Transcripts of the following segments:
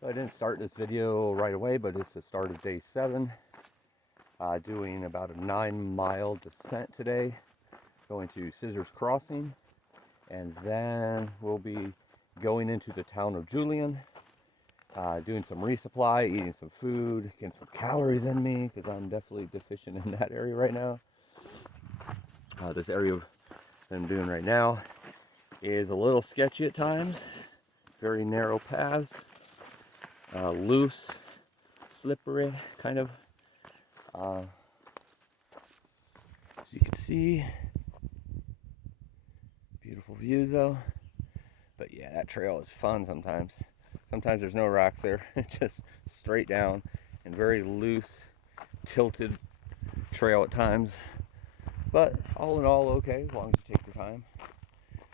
So I didn't start this video right away, but it's the start of day 7. Doing about a 9-mile descent today, going to Scissors Crossing, and then we'll be going into the town of Julian, doing some resupply, eating some food, getting some calories in me, because I'm definitely deficient in that area right now. This area that I'm doing right now is a little sketchy at times, very narrow paths, loose, slippery, kind of. As you can see, beautiful views though. But yeah, that trail is fun sometimes. Sometimes there's no rocks there. It's just straight down and very loose, tilted trail at times. But all in all, okay, as long as you take your time.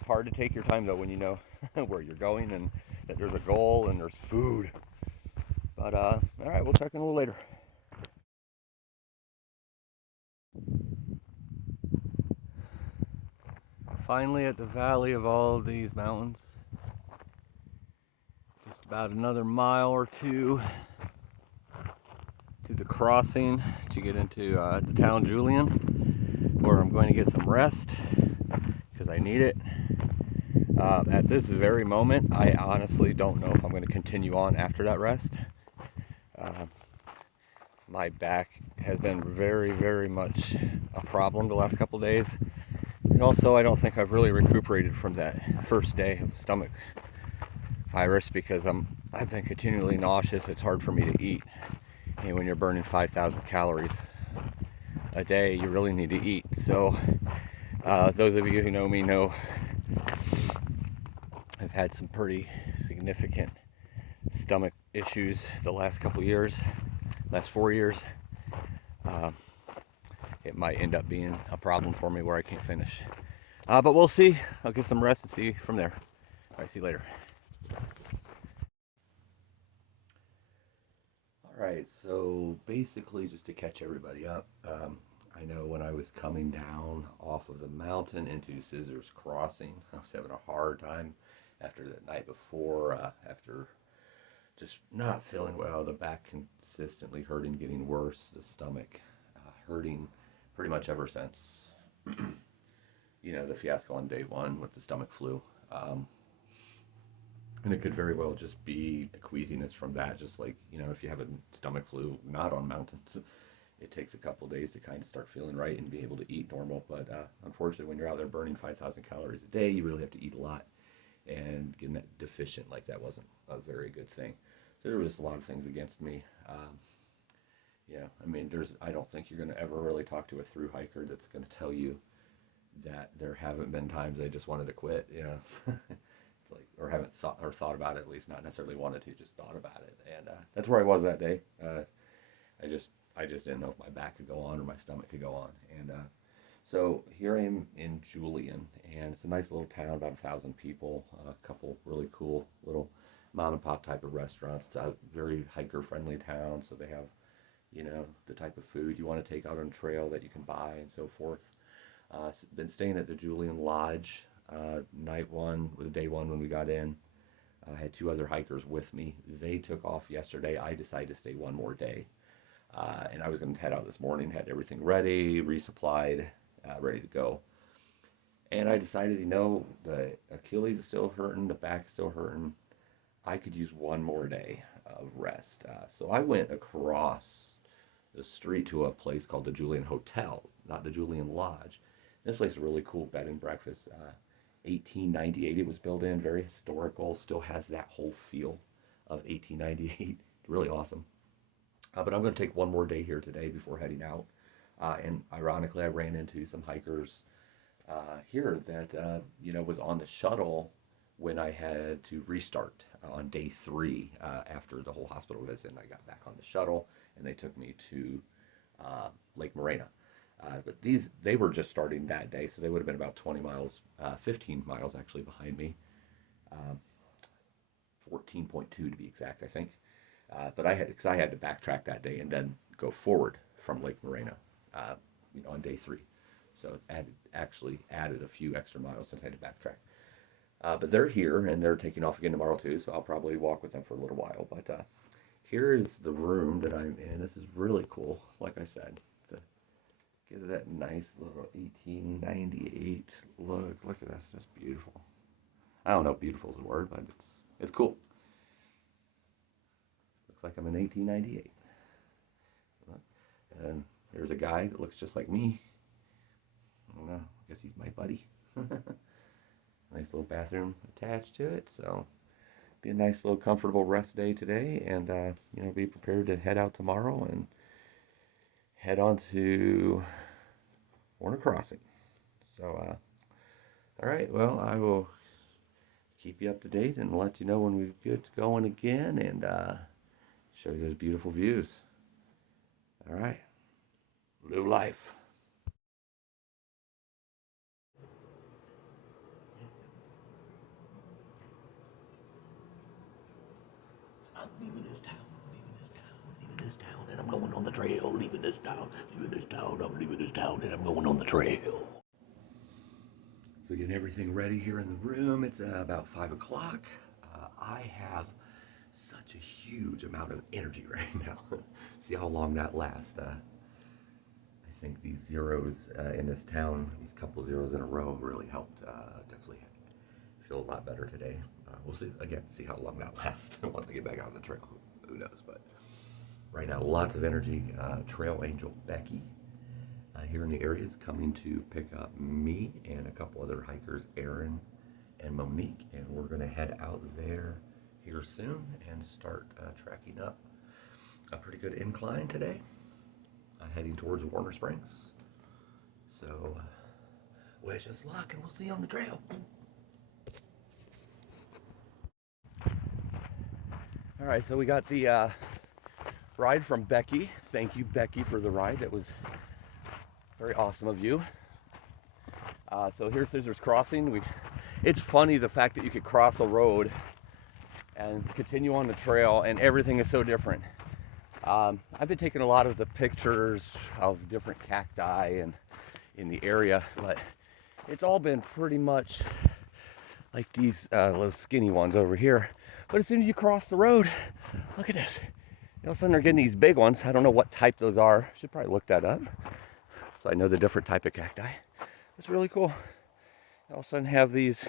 Hard to take your time though when you know where you're going and that there's a goal and there's food. But all right, we'll check in a little later. Finally at the valley of all of these mountains. Just about another mile or two to the crossing to get into the town Julian, where I'm going to get some rest because I need it. At this very moment, I honestly don't know if I'm going to continue on after that rest. My back has been very much a problem the last couple days. And also, I don't think I've really recuperated from that first day of stomach virus because I've been continually nauseous. It's hard for me to eat. And when you're burning 5,000 calories a day, you really need to eat. So those of you who know me know I've had some pretty significant stomach issues the last couple years, last 4 years. It might end up being a problem for me where I can't finish. But we'll see. I'll get some rest and see from there. All right, see you later. All right, so basically just to catch everybody up, I know when I was coming down off of the mountain into Scissors Crossing, I was having a hard time after the night before, after just not feeling well, the back consistently hurting, getting worse, the stomach hurting pretty much ever since, the fiasco on day 1 with the stomach flu. And it could very well just be a queasiness from that, just like, if you have a stomach flu not on mountains, it takes a couple days to kind of start feeling right and be able to eat normal. But unfortunately, when you're out there burning 5,000 calories a day, you really have to eat a lot. And getting that deficient like that wasn't a very good thing. So there was a lot of things against me. I don't think you're going to ever really talk to a thru-hiker that's going to tell you that there haven't been times they just wanted to quit, It's like, or haven't thought about it, at least not necessarily wanted to, just thought about it. And that's where I was that day. I just didn't know if my back could go on or my stomach could go on. And so here I am in Julian, and it's a nice little town, about 1,000 people, a couple really cool little mom and pop type of restaurants. It's a very hiker friendly town, so they have, the type of food you want to take out on trail that you can buy and so forth. Been staying at the Julian Lodge. Night 1 was day 1 when we got in. I had 2 other hikers with me. They took off yesterday. I decided to stay 1 more day. And I was going to head out this morning, had everything ready, resupplied, ready to go. And I decided, the Achilles is still hurting, the back's still hurting. I could use 1 more day of rest. So I went across the street to a place called the Julian Hotel, not the Julian Lodge. This place is really cool, bed and breakfast. 1898 it was built in, very historical, still has that whole feel of 1898. Really awesome. But I'm going to take 1 more day here today before heading out. And ironically, I ran into some hikers here that, was on the shuttle when I had to restart on day 3 after the whole hospital visit. And I got back on the shuttle and they took me to Lake Morena. But they were just starting that day, so they would have been about 20 miles, 15 miles actually behind me. 14.2 to be exact, I think. But I had to backtrack that day and then go forward from Lake Morena, on day 3. So it actually added a few extra miles since I had to backtrack. But they're here and they're taking off again tomorrow too, so I'll probably walk with them for a little while. But here is the room that I'm in. This is really cool. Like I said, gives that nice little 1898 look. Look at this, just beautiful. I don't know if beautiful is a word, but it's cool. Looks like I'm in 1898. And there's a guy that looks just like me. I don't know, I guess he's my buddy. Nice little bathroom attached to it, so be a nice little comfortable rest day today, and you know, be prepared to head out tomorrow and head on to Warner Crossing. So all right, well, I will keep you up to date and let you know when we get going again, and show you those beautiful views. All right, live life. I'm leaving this town, leaving this town, and I'm going on the trail. Leaving this town, I'm leaving this town, and I'm going on the trail. So getting everything ready here in the room. It's about 5 o'clock. I have such a huge amount of energy right now. See how long that lasts. I think these zeros in this town, these couple zeros in a row, really helped. Definitely feel a lot better today. We'll see how long that lasts once I get back out on the trail. Who knows? But right now, lots of energy. Trail Angel Becky here in the area is coming to pick up me and a couple other hikers, Aaron and Monique, and we're going to head out there here soon and start tracking up a pretty good incline today, heading towards Warner Springs. So wish us luck, and we'll see you on the trail. All right, so we got the ride from Becky. Thank you, Becky, for the ride. That was very awesome of you. So here's Scissors Crossing. It's funny the fact that you could cross a road and continue on the trail, and everything is so different. I've been taking a lot of the pictures of different cacti and in the area, but it's all been pretty much like these little skinny ones over here. But as soon as you cross the road, look at this. All of a sudden they're getting these big ones. I don't know what type those are. Should probably look that up so I know the different type of cacti. It's really cool. All of a sudden have these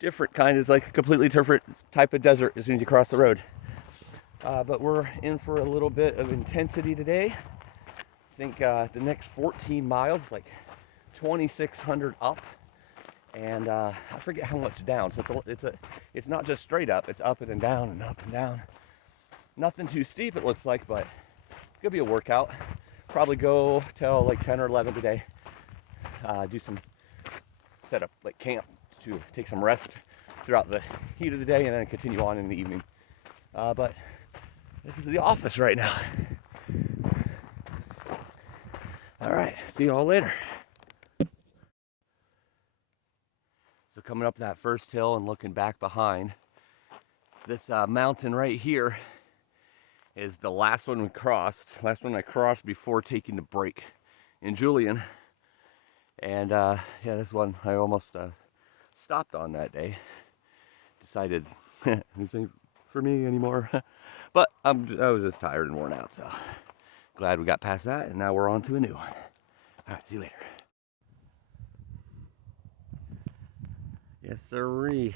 different kinds, it's like a completely different type of desert as soon as you cross the road. But we're in for a little bit of intensity today. I think the next 14 miles, like 2,600 up, and I forget how much down. So it's not just straight up; it's up and down and up and down. Nothing too steep, it looks like, but it's gonna be a workout. Probably go till like 10 or 11 today. Do some set up like camp to take some rest throughout the heat of the day, and then continue on in the evening. But this is the office right now. All right, see you all later. So coming up that first hill and looking back behind, this mountain right here is the last one we crossed. Last one I crossed before taking the break in Julian. And yeah, this one I almost stopped on that day. Decided this ain't for me anymore. But I was just tired and worn out, so glad we got past that, and now we're on to a new one. All right, see you later. Yes, sirree.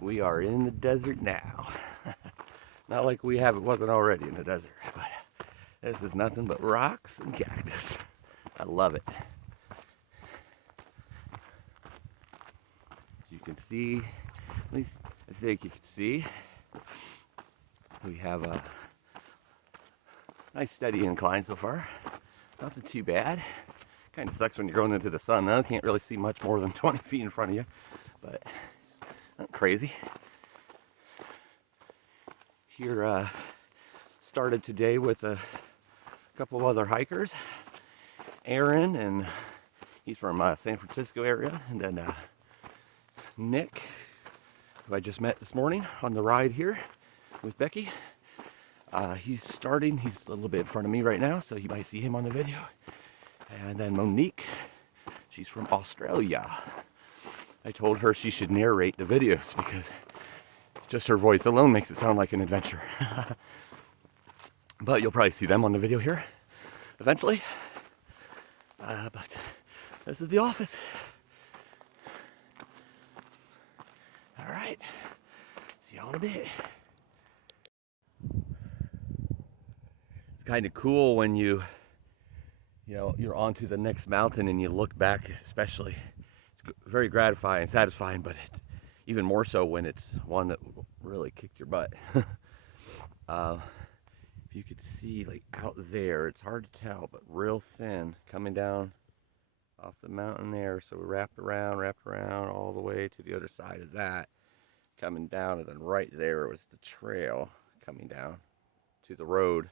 We are in the desert now. Not like it wasn't already in the desert, but this is nothing but rocks and cactus. I love it. As you can see, at least I think you can see, we have a nice steady incline so far. Nothing too bad. Kind of sucks when you're going into the sun though. Can't really see much more than 20 feet in front of you, but it's not crazy. Here, started today with a couple of other hikers. Aaron, and he's from San Francisco area, and then Nick, who I just met this morning on the ride here with Becky. He's starting, he's a little bit in front of me right now, so you might see him on the video. And then Monique, she's from Australia. I told her she should narrate the videos because just her voice alone makes it sound like an adventure. But you'll probably see them on the video here eventually. But this is the office. All right, see y'all in a bit. It's kind of cool when you're onto the next mountain and you look back, especially. It's very gratifying and satisfying, but even more so when it's one that really kicked your butt. If you could see, like, out there, it's hard to tell, but real thin, coming down off the mountain there. So we wrapped around all the way to the other side of that, coming down, and then right there was the trail coming down to the road.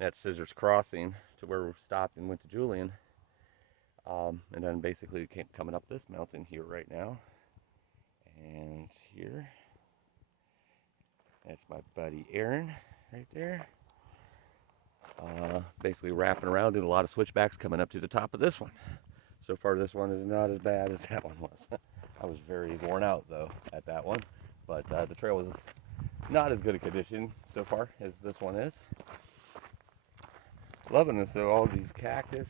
That's Scissors Crossing to where we stopped and went to Julian. And then basically coming up this mountain here right now. And here, that's my buddy Aaron right there. Basically wrapping around, doing a lot of switchbacks coming up to the top of this one. So far this one is not as bad as that one was. I was very worn out though at that one, but the trail was not as good a condition so far as this one is. Loving this though, all these cacti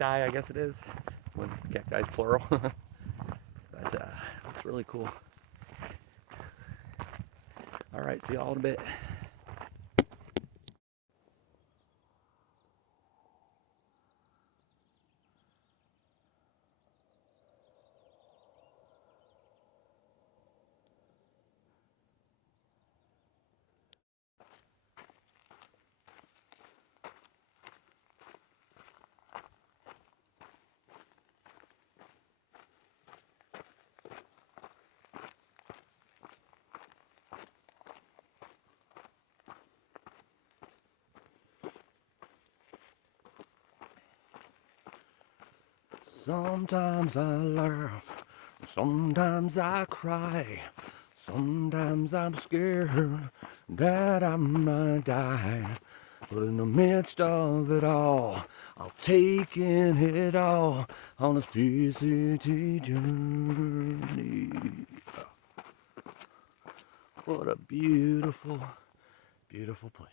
I guess it is, when cacti is plural. But it's really cool. All right, see y'all in a bit. Sometimes I laugh, sometimes I cry, sometimes I'm scared that I might die. But in the midst of it all, I'll take in it all on this PCT journey. What a beautiful, beautiful place.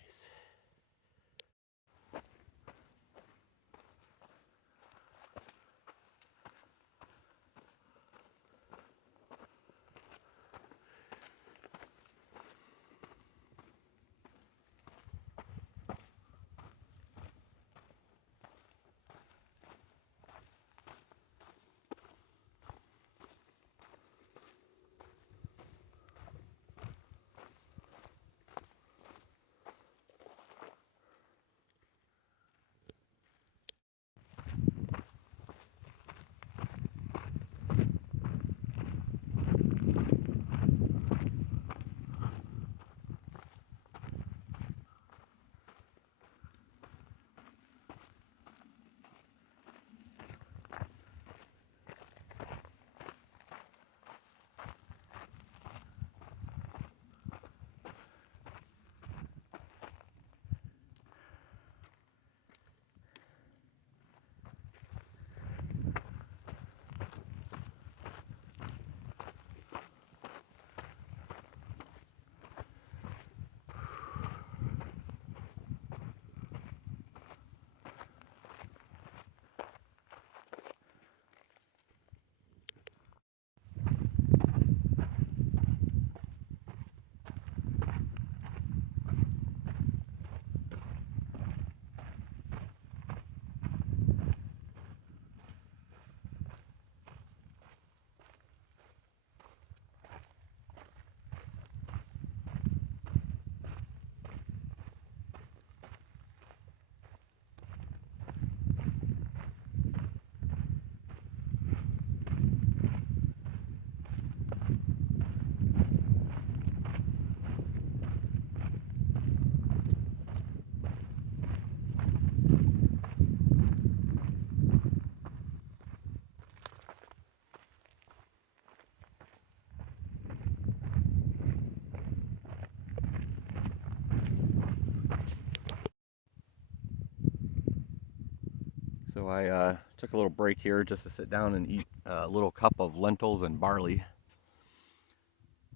So I took a little break here just to sit down and eat a little cup of lentils and barley.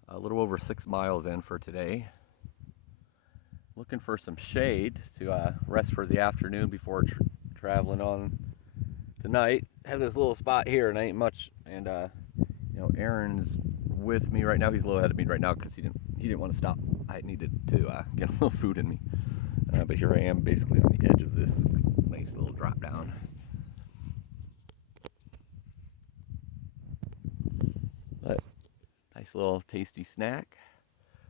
A little over 6 miles in for today. Looking for some shade to rest for the afternoon before traveling on tonight. Have this little spot here and ain't much, and you know, Aaron's with me right now. He's a little ahead of me right now because he didn't want to stop. I needed to get a little food in me, but here I am basically on the edge of this nice little drop down. But nice little tasty snack.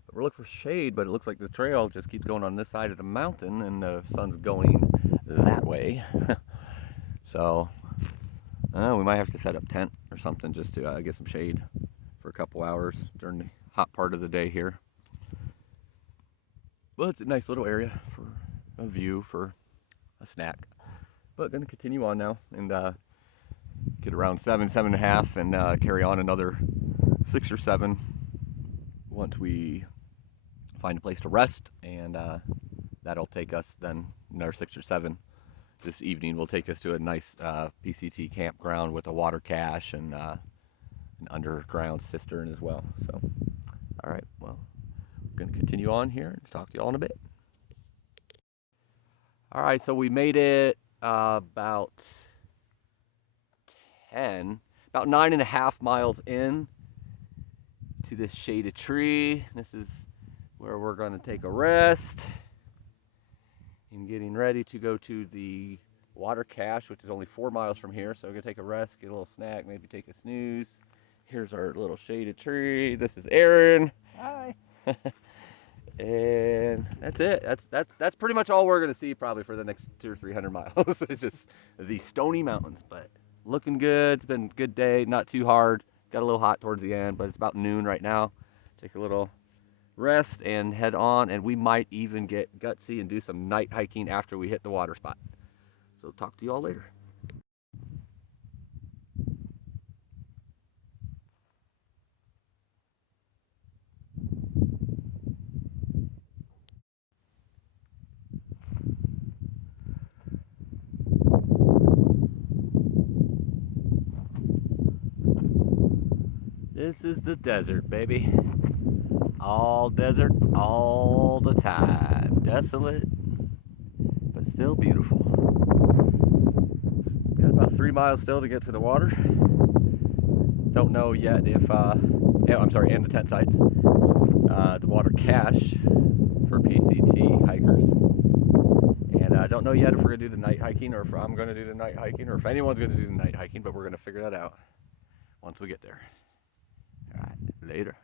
But we're looking for shade, but it looks like the trail just keeps going on this side of the mountain and the sun's going that way. So we might have to set up tent or something just to get some shade for a couple hours during the hot part of the day here. Well, it's a nice little area for a view, for a snack. But gonna continue on now and get around 7.5, and carry on another 6 or 7 once we find a place to rest, and that'll take us then another 6 or 7 this evening. Will take us to a nice PCT campground with a water cache and an underground cistern as well. So, all right, well, we're going to continue on here and talk to you all in a bit. All right, so we made it about 9.5 miles in to this shaded tree. This is where we're going to take a rest and getting ready to go to the water cache, which is only 4 miles from here. So we're going to take a rest, get a little snack, maybe take a snooze. Here's our little shaded tree. This is Aaron. Hi. And that's it. That's pretty much all we're going to see probably for the next 200 or 300 miles. It's just the Stony Mountains, but looking good. It's been a good day, not too hard. Got a little hot towards the end, but it's about noon right now. Take a little rest and head on, and we might even get gutsy and do some night hiking after we hit the water spot. So talk to you all later. This is the desert, baby. All desert, all the time. Desolate, but still beautiful. Got about 3 miles still to get to the water. Don't know yet if, and the tent sites. The water cache for PCT hikers. And I don't know yet if we're going to do the night hiking, or if I'm going to do the night hiking, or if anyone's going to do the night hiking, but we're going to figure that out once we get there. All right, later.